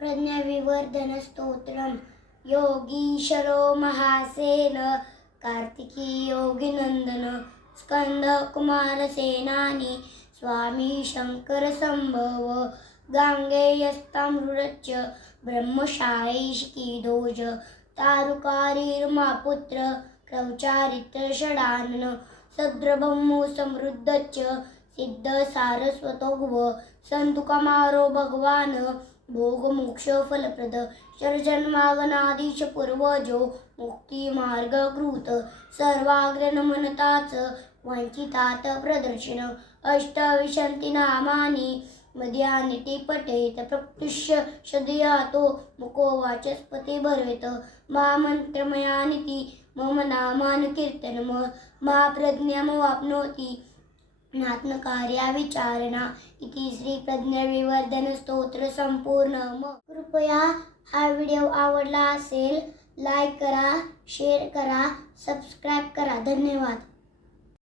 प्रज्ञाविवर्धनस्तोत्रं। योगीशरो महासेन कार्तिकी योगिनन्दन स्कन्दकुमारसेनानि स्वामी शङ्करसम्भव गाङ्गेयस्तामृडच्च ब्रह्मशायैषिकीदोज तारुकारीर्मापुत्र क्रौचारित्रषडानन सद्रब्रह्मो समृद्धच्च सिद्ध सारस्वतो भुव संतुकमारो भगवान भोगमोक्षफलप्रद शरजन्मागनादिश पूर्वजो मुक्तिमार्गकृत सर्वाग्रनमनताच वंचितात प्रदर्शन। अष्टविशन्ति नामानि मध्यानि ते पठेत प्रत्युष्य शदयातो मुको वाचस्पति मा मन्त्रमयानिति मम नामानि कीर्तनम। महाप्रज्ञामवाप्नोति नात्मकार्या विचारणा इति श्री प्रज्ञाविवर्धन स्तोत्र संपूर्ण कृपया हा व्हिडिओ आवडला असेल लाईक करा शेअर करा सबस्क्राईब करा. धन्यवाद.